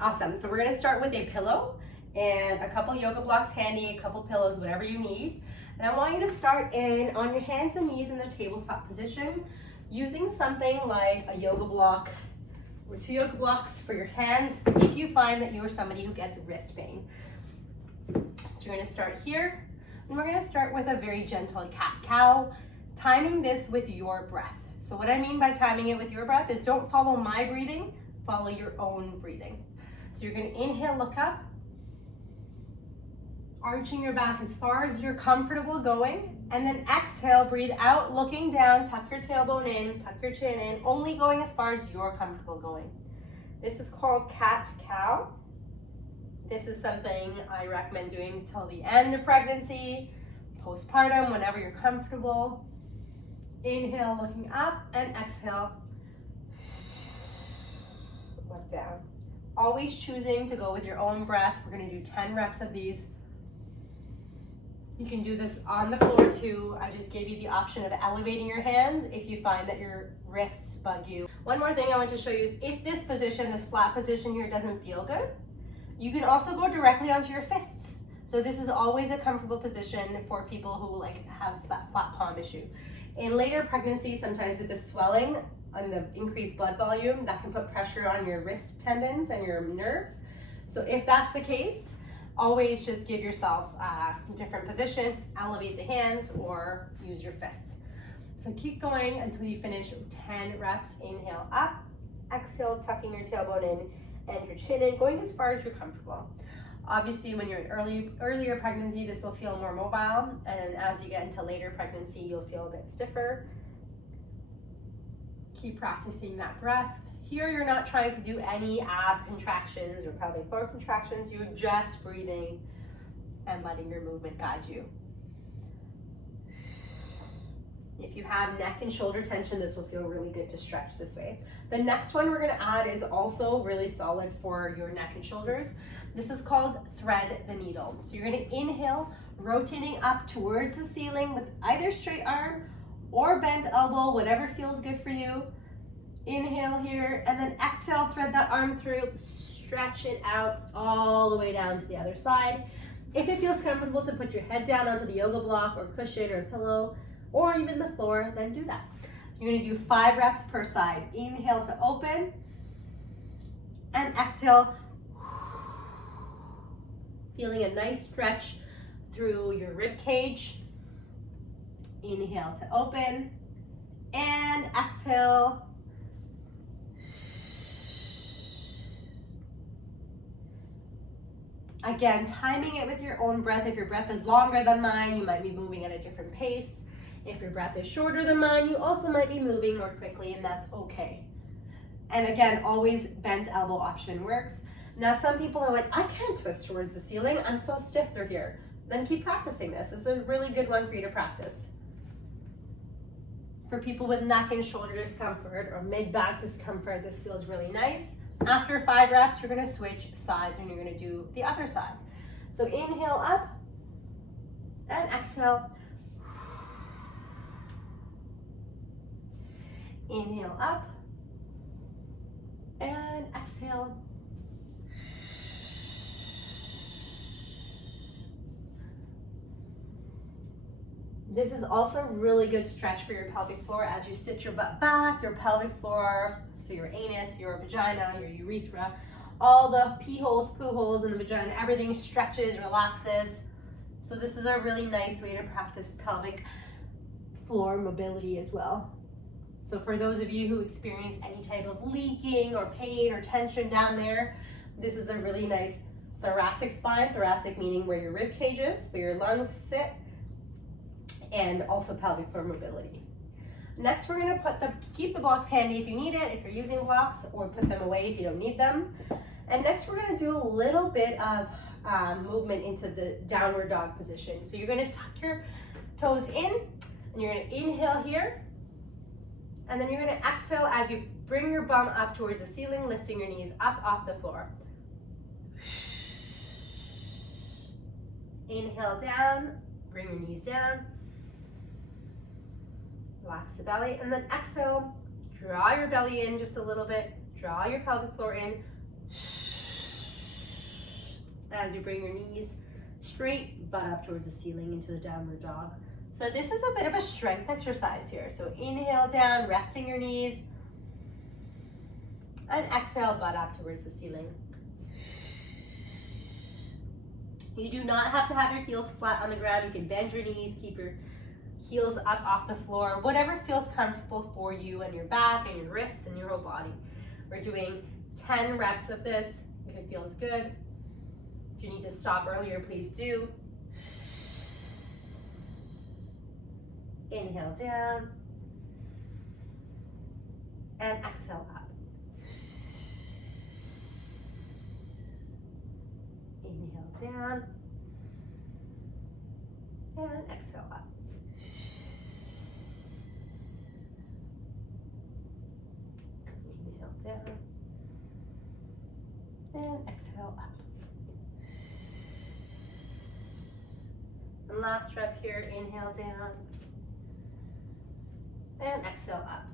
Awesome. So we're gonna start with a pillow and a couple yoga blocks handy, a couple pillows, whatever you need. And I want you to start on your hands and knees in the tabletop position, using something like a yoga block or 2 yoga blocks for your hands if you find that you are somebody who gets wrist pain. So you're gonna start here, and we're gonna start with a very gentle cat-cow, timing this with your breath. So what I mean by timing it with your breath is don't follow my breathing, follow your own breathing. So you're gonna inhale, look up, arching your back as far as you're comfortable going, and then exhale, breathe out, looking down, tuck your tailbone in, tuck your chin in, only going as far as you're comfortable going. This is called cat-cow. This is something I recommend doing till the end of pregnancy, postpartum, whenever you're comfortable. Inhale, looking up, and exhale, look down. Always choosing to go with your own breath. We're gonna do 10 reps of these. You can do this on the floor too. I just gave you the option of elevating your hands if you find that your wrists bug you. One more thing I want to show you is if this position, this flat position here doesn't feel good, you can also go directly onto your fists. So this is always a comfortable position for people who have that flat palm issue. In later pregnancy, sometimes with the swelling and the increased blood volume, that can put pressure on your wrist tendons and your nerves. So if that's the case, always just give yourself a different position, elevate the hands, or use your fists. So keep going until you finish 10 reps. Inhale up, exhale, tucking your tailbone in and your chin in, going as far as you're comfortable. Obviously, when you're in earlier pregnancy, this will feel more mobile, and as you get into later pregnancy, you'll feel a bit stiffer. Keep practicing that breath. Here, you're not trying to do any ab contractions or pelvic floor contractions. You're just breathing and letting your movement guide you. If you have neck and shoulder tension, this will feel really good to stretch this way. The next one we're gonna add is also really solid for your neck and shoulders. This is called thread the needle. So you're gonna inhale, rotating up towards the ceiling with either straight arm or bent elbow, whatever feels good for you. Inhale here, and then exhale, thread that arm through, stretch it out all the way down to the other side. If it feels comfortable to put your head down onto the yoga block or cushion or pillow, or even the floor, then do that. You're gonna do 5 reps per side. Inhale to open, and exhale, feeling a nice stretch through your rib cage. Inhale to open, and exhale. Again, timing it with your own breath. If your breath is longer than mine, you might be moving at a different pace. If your breath is shorter than mine, you also might be moving more quickly, and that's okay. And again, always bent elbow option works. Now, some people are like, I can't twist towards the ceiling. I'm so stiff through here. Then keep practicing this. It's a really good one for you to practice. For people with neck and shoulder discomfort or mid-back discomfort, this feels really nice. After 5 reps, you're gonna switch sides and you're gonna do the other side. So inhale up and exhale. Inhale up and exhale. This is also a really good stretch for your pelvic floor as you sit your butt back, your pelvic floor, so your anus, your vagina, your urethra, all the pee holes, poo holes in the vagina, everything stretches, relaxes. So this is a really nice way to practice pelvic floor mobility as well. So for those of you who experience any type of leaking or pain or tension down there, this is a really nice thoracic spine, thoracic meaning where your rib cage is, where your lungs sit, and also pelvic floor mobility. Next, we're gonna keep the blocks handy if you need it, if you're using blocks, or put them away if you don't need them. And next, we're gonna do a little bit of movement into the downward dog position. So you're gonna tuck your toes in, and you're gonna inhale here, and then you're gonna exhale as you bring your bum up towards the ceiling, lifting your knees up off the floor. Inhale down, bring your knees down. Relax the belly, and then exhale, draw your belly in just a little bit, draw your pelvic floor in, as you bring your knees straight, butt up towards the ceiling into the downward dog. So this is a bit of a strength exercise here. So inhale down, resting your knees, and exhale, butt up towards the ceiling. You do not have to have your heels flat on the ground. You can bend your knees, keep your heels up off the floor, whatever feels comfortable for you and your back and your wrists and your whole body. We're doing 10 reps of this if it feels good. If you need to stop earlier, please do. Inhale down and exhale up. Inhale down and exhale up. Inhale down and exhale up. And last rep here, inhale down and exhale up.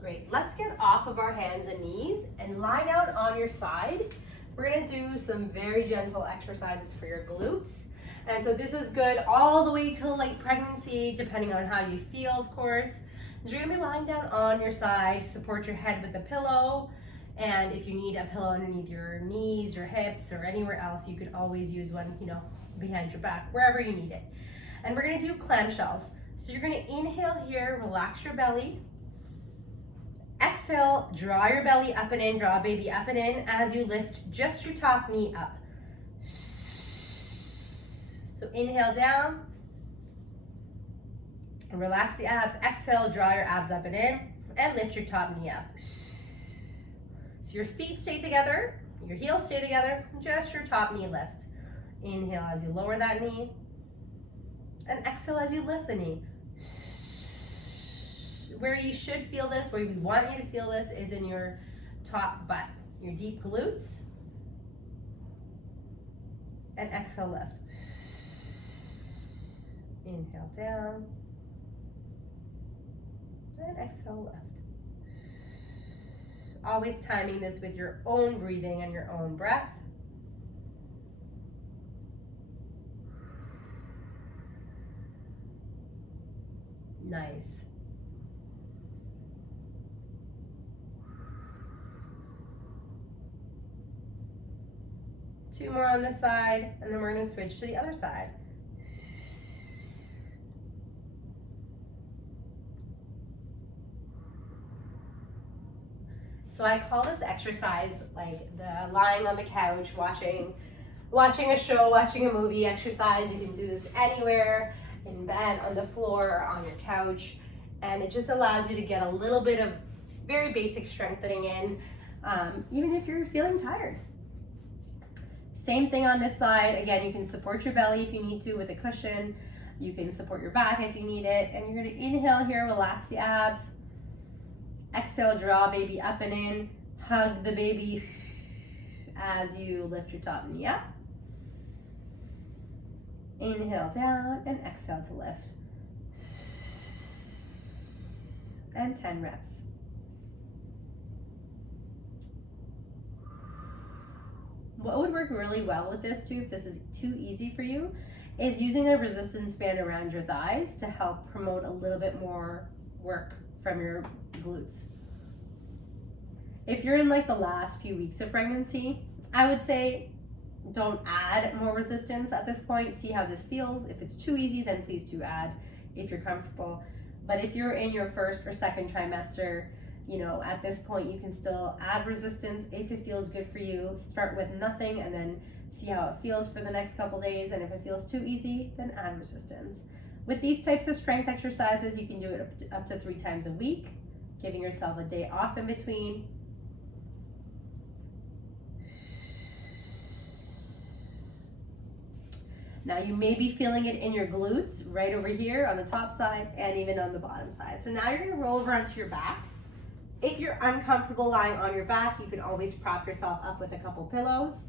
Great, let's get off of our hands and knees and lie down on your side. We're gonna do some very gentle exercises for your glutes. And so this is good all the way till late pregnancy, depending on how you feel, of course. You're gonna be lying down on your side, support your head with a pillow. And if you need a pillow underneath your knees, your hips, or anywhere else, you could always use one, behind your back, wherever you need it. And we're gonna do clamshells. So you're gonna inhale here, relax your belly. Exhale, draw your belly up and in, draw baby up and in as you lift just your top knee up. So inhale down and relax the abs. Exhale, draw your abs up and in and lift your top knee up. So your feet stay together, your heels stay together, just your top knee lifts. Inhale as you lower that knee and exhale as you lift the knee. Where you should feel this, where we want you to feel this, is in your top butt, your deep glutes. And exhale, lift. Inhale down. And exhale, lift. Always timing this with your own breathing and your own breath. Nice. Two more on this side, and then we're going to switch to the other side. So I call this exercise like the lying on the couch, watching a show, watching a movie exercise. You can do this anywhere, in bed, on the floor, or on your couch. And it just allows you to get a little bit of very basic strengthening in, even if you're feeling tired. Same thing on this side. Again, you can support your belly if you need to with a cushion. You can support your back if you need it. And you're gonna inhale here, relax the abs. Exhale, draw baby up and in. Hug the baby as you lift your top knee up. Inhale down and exhale to lift. And 10 reps. What would work really well with this too, if this is too easy for you, is using a resistance band around your thighs to help promote a little bit more work from your glutes. If you're in like the last few weeks of pregnancy, I would say don't add more resistance at this point. See how this feels. If it's too easy, then please do add if you're comfortable. But if you're in your first or second trimester, at this point you can still add resistance if it feels good for you. Start with nothing and then see how it feels for the next couple days. And if it feels too easy, then add resistance. With these types of strength exercises, you can do it up to 3 times a week, giving yourself a day off in between. Now you may be feeling it in your glutes right over here on the top side and even on the bottom side. So now you're gonna roll over onto your back. If you're uncomfortable lying on your back, you can always prop yourself up with a couple pillows.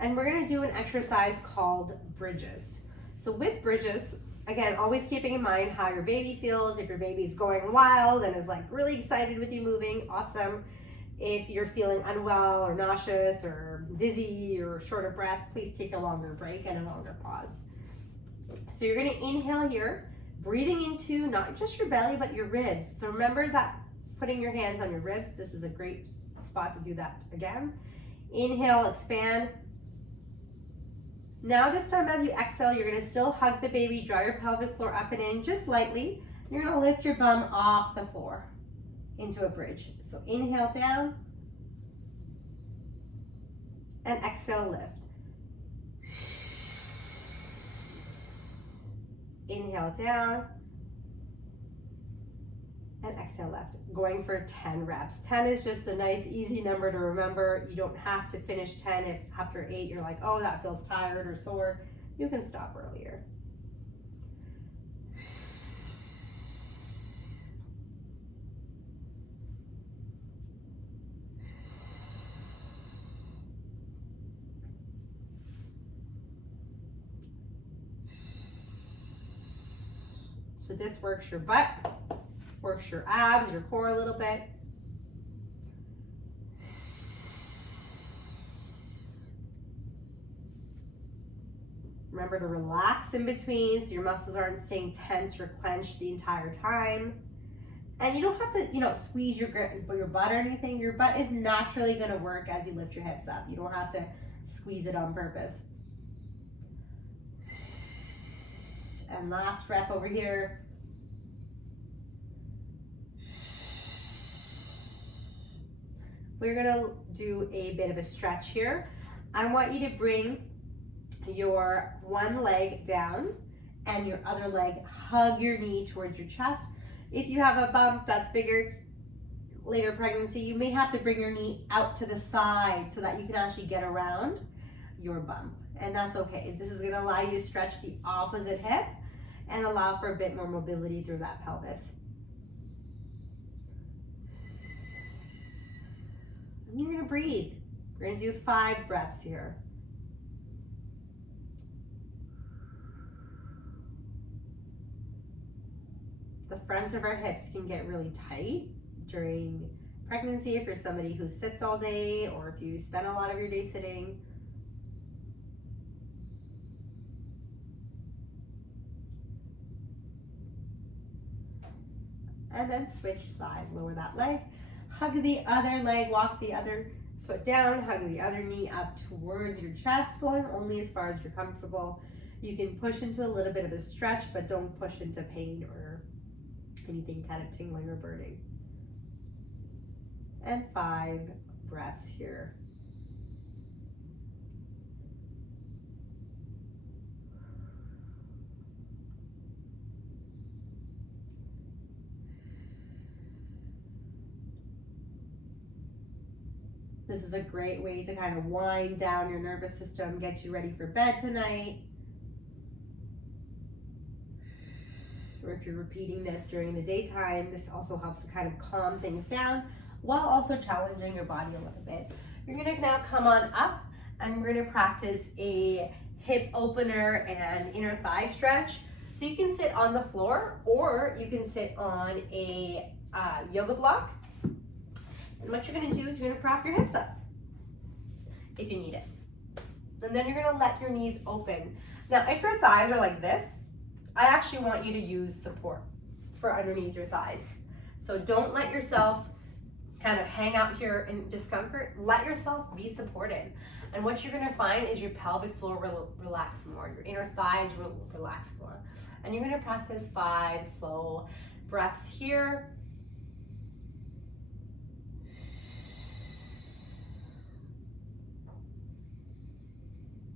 And we're gonna do an exercise called bridges. So with bridges, again, always keeping in mind how your baby feels. If your baby's going wild and is like really excited with you moving, awesome. If you're feeling unwell or nauseous or dizzy or short of breath, please take a longer break and a longer pause. So you're gonna inhale here, breathing into not just your belly, but your ribs. So remember that putting your hands on your ribs, this is a great spot to do that again. Inhale, expand. Now this time as you exhale, you're gonna still hug the baby, draw your pelvic floor up and in just lightly. You're gonna lift your bum off the floor into a bridge. So inhale down and exhale, lift. Inhale down and exhale, left. Going for 10 reps. 10 is just a nice, easy number to remember. You don't have to finish 10 if after 8 you're like, oh, that feels tired or sore. You can stop earlier. So this works your butt, works your abs, your core a little bit. Remember to relax in between so your muscles aren't staying tense or clenched the entire time. And you don't have to, squeeze your butt or anything. Your butt is naturally going to work as you lift your hips up. You don't have to squeeze it on purpose. And last rep over here. We're gonna do a bit of a stretch here. I want you to bring your one leg down and your other leg, hug your knee towards your chest. If you have a bump that's bigger later pregnancy, you may have to bring your knee out to the side so that you can actually get around your bump. And that's okay. This is gonna allow you to stretch the opposite hip and allow for a bit more mobility through that pelvis. And you're gonna breathe. We're gonna do 5 breaths here. The front of our hips can get really tight during pregnancy if you're somebody who sits all day or if you spend a lot of your day sitting. And then switch sides, lower that leg, hug the other leg, walk the other foot down, hug the other knee up towards your chest, going only as far as you're comfortable. You can push into a little bit of a stretch, but don't push into pain or anything kind of tingling or burning. And 5 breaths here. This is a great way to kind of wind down your nervous system, get you ready for bed tonight. Or if you're repeating this during the daytime, this also helps to kind of calm things down while also challenging your body a little bit. You're gonna now come on up and we're gonna practice a hip opener and inner thigh stretch. So you can sit on the floor or you can sit on a yoga block. And what you're gonna do is you're gonna prop your hips up if you need it. And then you're gonna let your knees open. Now, if your thighs are like this, I actually want you to use support for underneath your thighs. So don't let yourself kind of hang out here in discomfort. Let yourself be supported. And what you're gonna find is your pelvic floor will relax more, your inner thighs will relax more. And you're gonna practice 5 slow breaths here.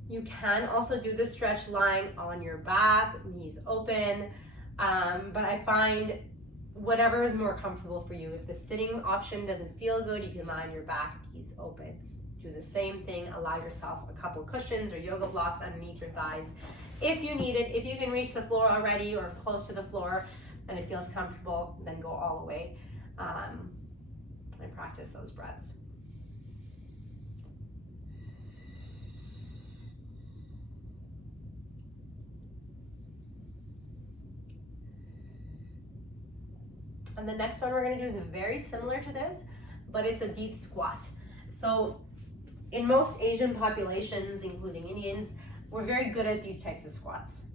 You can also do the stretch lying on your back, knees open, but I find whatever is more comfortable for you. If the sitting option doesn't feel good, you can lie on your back, knees open. Do the same thing, allow yourself a couple cushions or yoga blocks underneath your thighs. If you need it, if you can reach the floor already or close to the floor and it feels comfortable, then go all the way and practice those breaths. And the next one we're gonna do is very similar to this, but it's a deep squat. So in most Asian populations, including Indians, we're very good at these types of squats.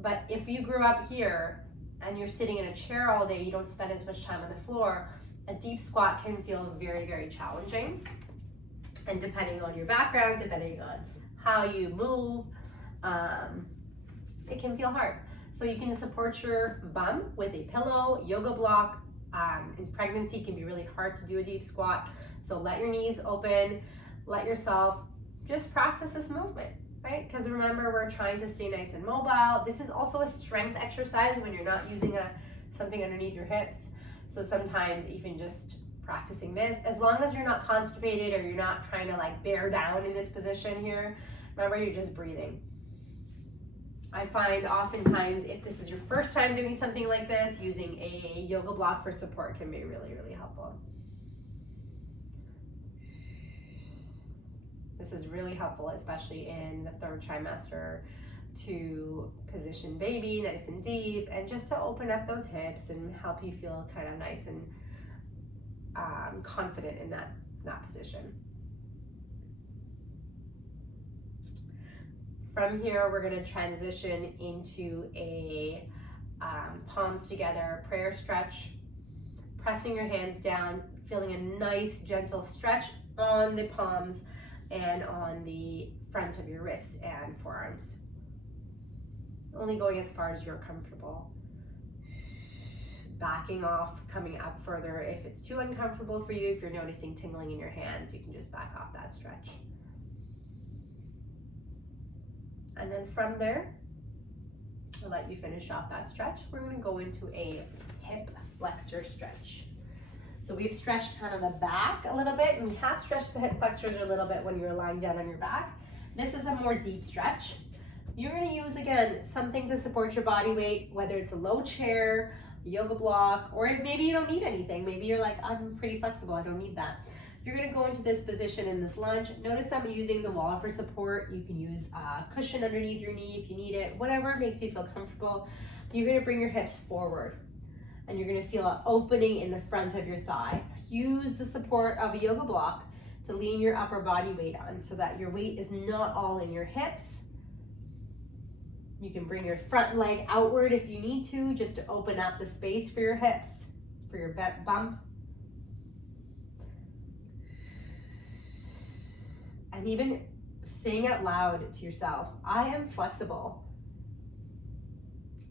But if you grew up here and you're sitting in a chair all day, you don't spend as much time on the floor, a deep squat can feel very, very challenging. And depending on your background, depending on how you move, it can feel hard. So you can support your bum with a pillow, yoga block. In pregnancy, it can be really hard to do a deep squat. So let your knees open, let yourself just practice this movement, right? Because remember, we're trying to stay nice and mobile. This is also a strength exercise when you're not using something underneath your hips. So sometimes even just practicing this, as long as you're not constipated or you're not trying to like bear down in this position here, remember, you're just breathing. I find oftentimes if this is your first time doing something like this, using a yoga block for support can be really, really helpful. This is really helpful, especially in the third trimester, to position baby nice and deep and just to open up those hips and help you feel kind of nice and confident in that position. From here, we're going to transition into a palms together prayer stretch, pressing your hands down, feeling a nice gentle stretch on the palms and on the front of your wrists and forearms. Only going as far as you're comfortable. Backing off, coming up further. If it's too uncomfortable for you, if you're noticing tingling in your hands, you can just back off that stretch. And then from there, I'll let you finish off that stretch. We're going to go into a hip flexor stretch. So we've stretched kind of the back a little bit, and we have stretched the hip flexors a little bit when you're lying down on your back. This is a more deep stretch. You're going to use, again, something to support your body weight, whether it's a low chair, a yoga block, or maybe you don't need anything. Maybe you're like, I'm pretty flexible, I don't need that. You're going to go into this position in this lunge. Notice I'm using the wall for support. You can use a cushion underneath your knee if you need it, whatever makes you feel comfortable. You're going to bring your hips forward and you're going to feel an opening in the front of your thigh. Use the support of a yoga block to lean your upper body weight on so that your weight is not all in your hips. You can bring your front leg outward if you need to, just to open up the space for your hips, for your bump. And even saying out loud to yourself, I am flexible.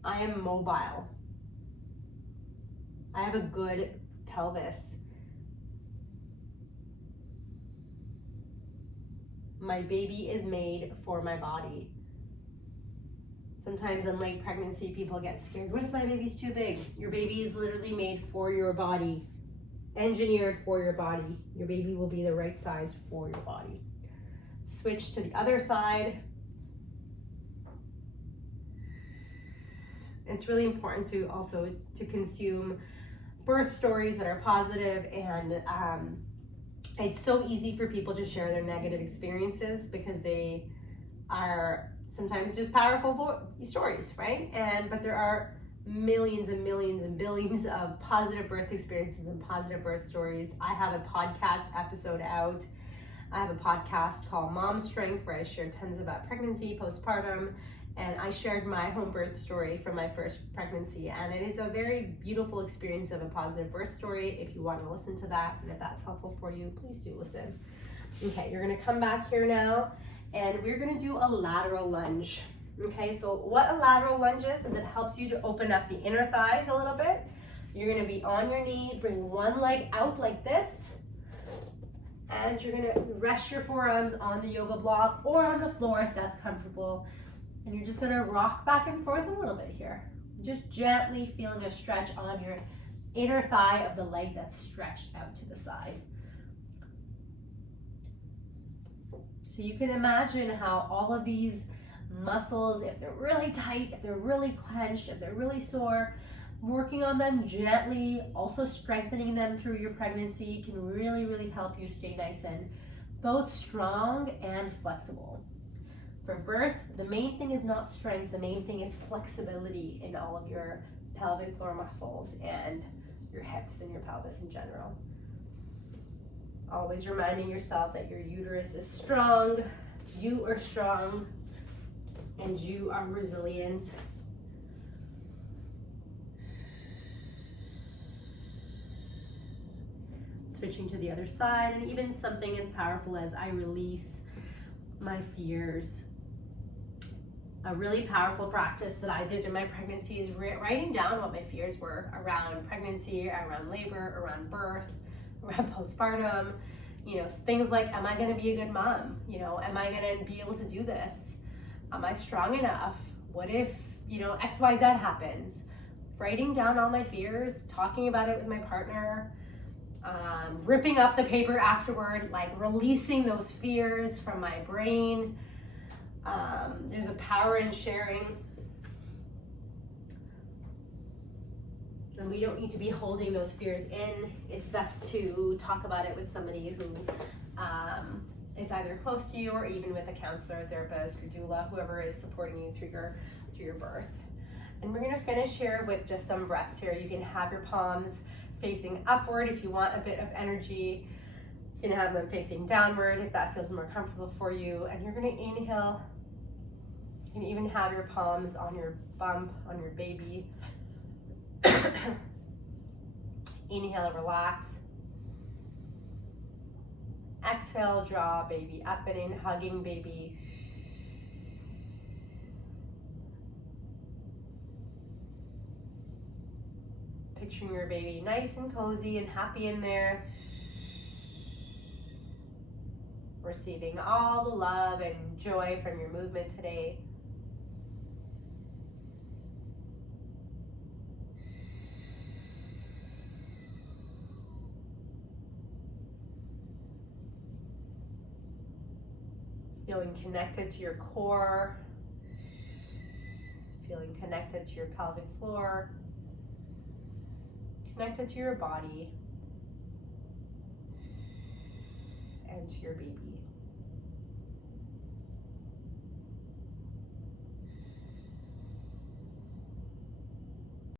I am mobile. I have a good pelvis. My baby is made for my body. Sometimes in late pregnancy, people get scared. What if my baby's too big? Your baby is literally made for your body, engineered for your body. Your baby will be the right size for your body. Switch to the other side. It's really important to also to consume birth stories that are positive, and it's so easy for people to share their negative experiences because they are sometimes just powerful stories, right? But there are millions and millions and billions of positive birth experiences and positive birth stories. I have a podcast episode out. I have a podcast called Mom Strength where I share tons about pregnancy, postpartum, and I shared my home birth story from my first pregnancy, and it is a very beautiful experience of a positive birth story. If you want to listen to that, and if that's helpful for you, please do listen. Okay, you're going to come back here now, and we're going to do a lateral lunge. Okay, so what a lateral lunge is it helps you to open up the inner thighs a little bit. You're going to be on your knee, bring one leg out like this, and you're going to rest your forearms on the yoga block or on the floor if that's comfortable. And you're just going to rock back and forth a little bit here. Just gently feeling a stretch on your inner thigh of the leg that's stretched out to the side. So you can imagine how all of these muscles, if they're really tight, if they're really clenched, if they're really sore, working on them gently, also strengthening them through your pregnancy can really, really help you stay nice and both strong and flexible. For birth, the main thing is not strength, the main thing is flexibility in all of your pelvic floor muscles and your hips and your pelvis in general. Always reminding yourself that your uterus is strong, you are strong, and you are resilient. Switching to the other side, and even something as powerful as I release my fears. A really powerful practice that I did in my pregnancy is writing down what my fears were around pregnancy, around labor, around birth, around postpartum. You know, things like, am I going to be a good mom? You know, am I going to be able to do this? Am I strong enough? What if, you know, XYZ happens? Writing down all my fears, talking about it with my partner, ripping up the paper afterward, like releasing those fears from my brain. There's a power in sharing. And we don't need to be holding those fears in. It's best to talk about it with somebody who is either close to you, or even with a counselor, therapist, or doula, whoever is supporting you through your birth. And we're gonna finish here with just some breaths here. You can have your palms facing upward if you want a bit of energy. You can have them facing downward if that feels more comfortable for you. And you're gonna inhale. You can even have your palms on your bump, on your baby. Inhale, relax. Exhale, draw baby up and in, hugging baby. Picturing your baby nice and cozy and happy in there. Receiving all the love and joy from your movement today. Feeling connected to your core. Feeling connected to your pelvic floor. Connected to your body. And to your baby.